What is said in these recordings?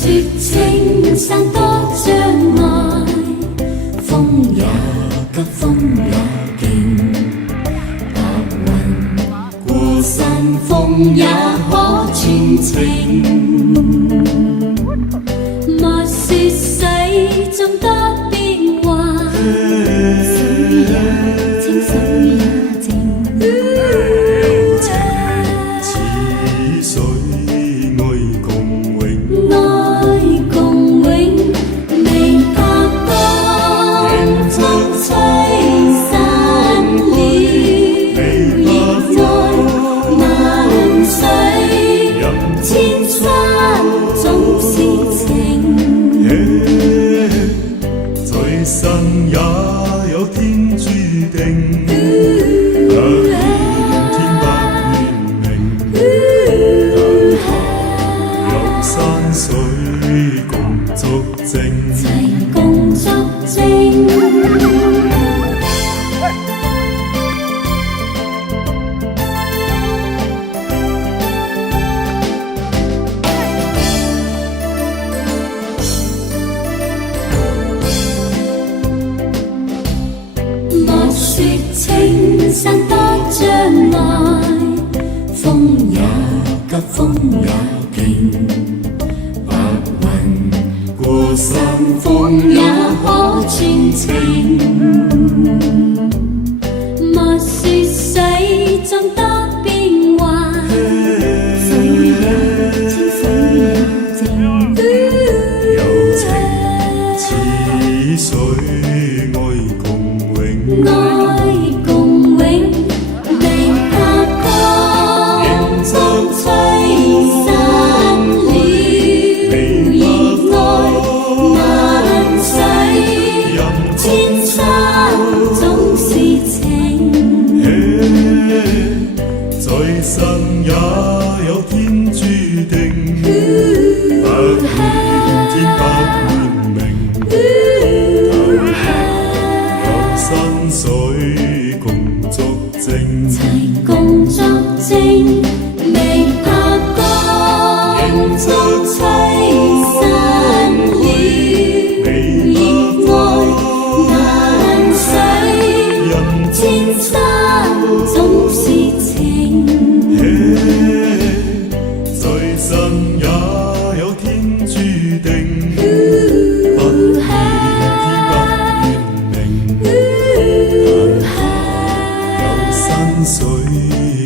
說青山多障礙，風也急，風也勁，白雲過山峰也可傳情。莫說世眾多變幻，水也清，水也靜。柔情似水，愛共永，愛共永，未拍乾，風吹散了熱愛萬水，千山總是情。在生也有天注定，天白願明，有山水共作證，齊共作證。莫說青山多障礙，風也急，風也勁，白雲過山峰也可傳情。莫說世眾多變幻，水也清，水也靜。柔情似水，愛共永，愛共永，未拍乾，風吹散了熱愛萬水，千山總是情。在生也有天注定，天白願明，有山水共作證，齊共作證，未拍乾，風吹散了熱愛萬水，千山總是情。在生也有天注定，天白願明，有山水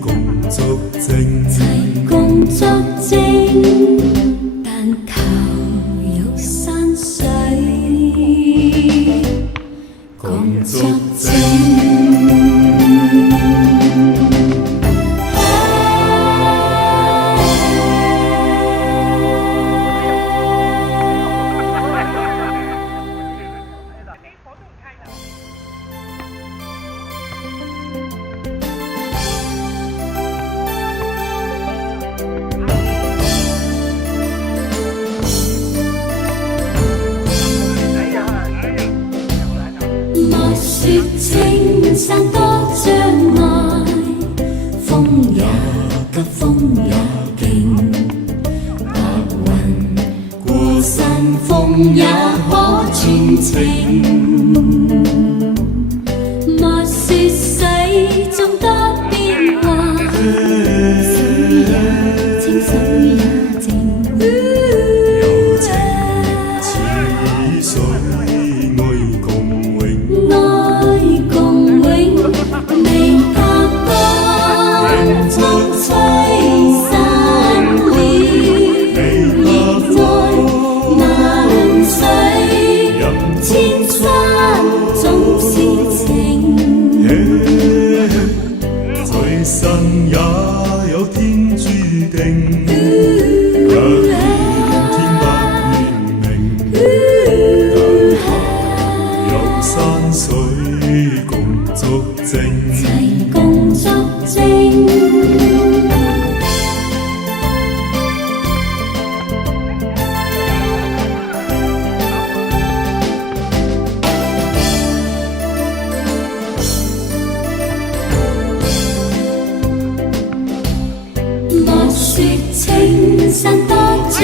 共作證，齊共作證，但求有山水共作證。莫說青山多障礙，風也急，風也勁，白雲過山峰也可傳情。莫說世眾多變幻，水也清，水也靜。柔情似水，愛共永，愛共永，未拍乾，風吹散了熱愛萬水，千山總是情。在生也有天注定，天白願明，有山水共作證，齊共作證。莫說青山多障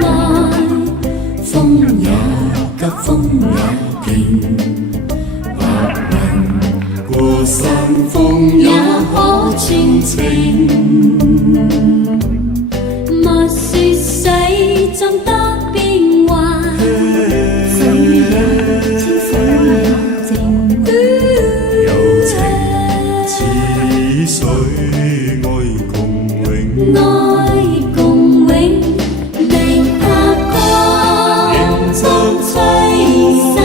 礙，也急，風也勁，白雲過山峰也可傳情。莫說世縱得變幻，水也清，水也靜。柔情似水，愛共永。愛共永，未拍光，風吹散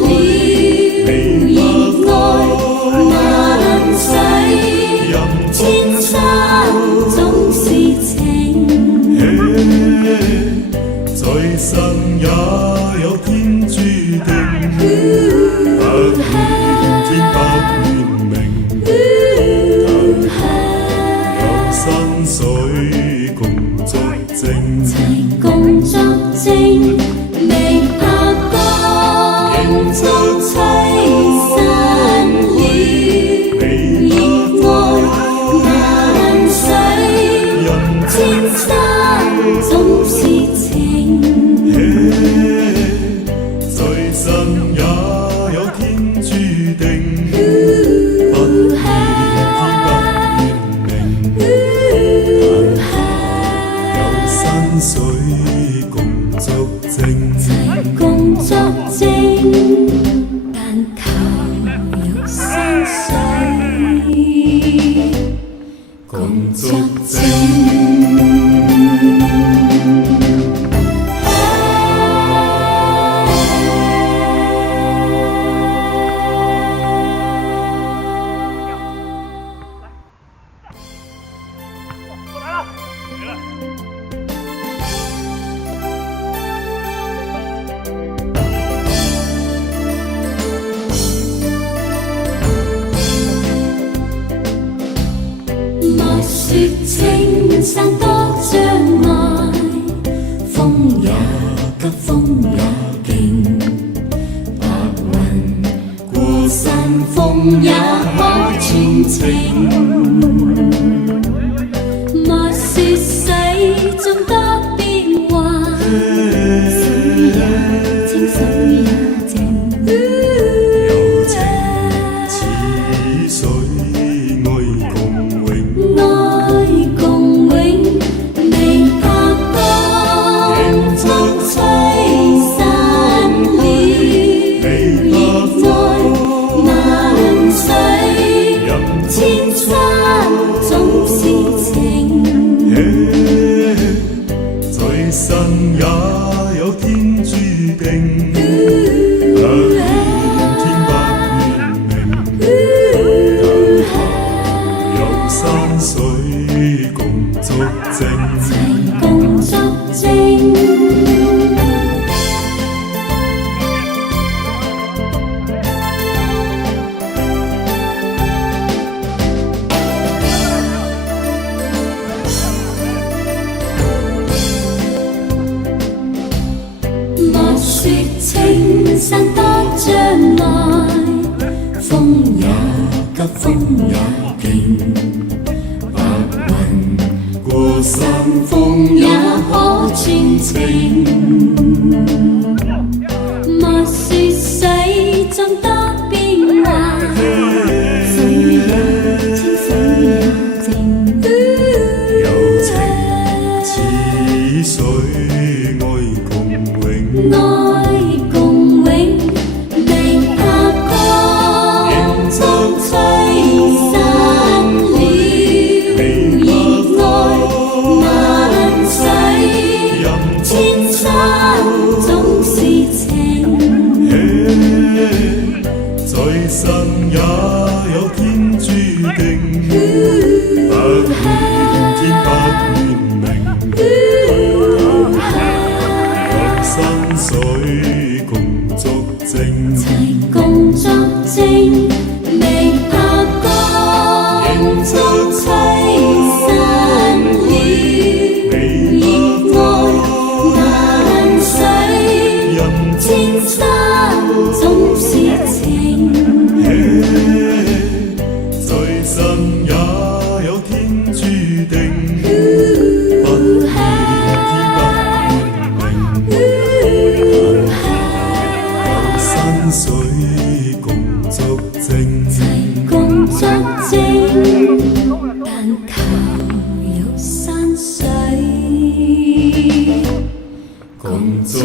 了熱愛萬世，千山總是情。在生也有天注定，不怨天不怨命，有山水共作證。齊共作證，未拍光，風吹散了熱愛萬世，千山總是情。在生也有天注定，不怨天不怨命，有山水共作證。齊共作證，但求有山水共作證。莫說青山多障礙，風也急，風也勁，白雲過山峰也可傳情。莫說世縱得變幻，水也清，水也靜。柔情似水，愛共永。愛共永，未拍光，風吹散了熱愛萬世，千山總是情。在生也有天注定，不怨天不怨命，有山水共作證。齊共作證。莫說青山多障礙，風也急，風也勁，白雲過山峰也可傳情。莫說世縱得變幻，水也清，水也靜。柔情似水，愛共永。愛共永，未拍光，風吹散了熱愛萬世，千山總民族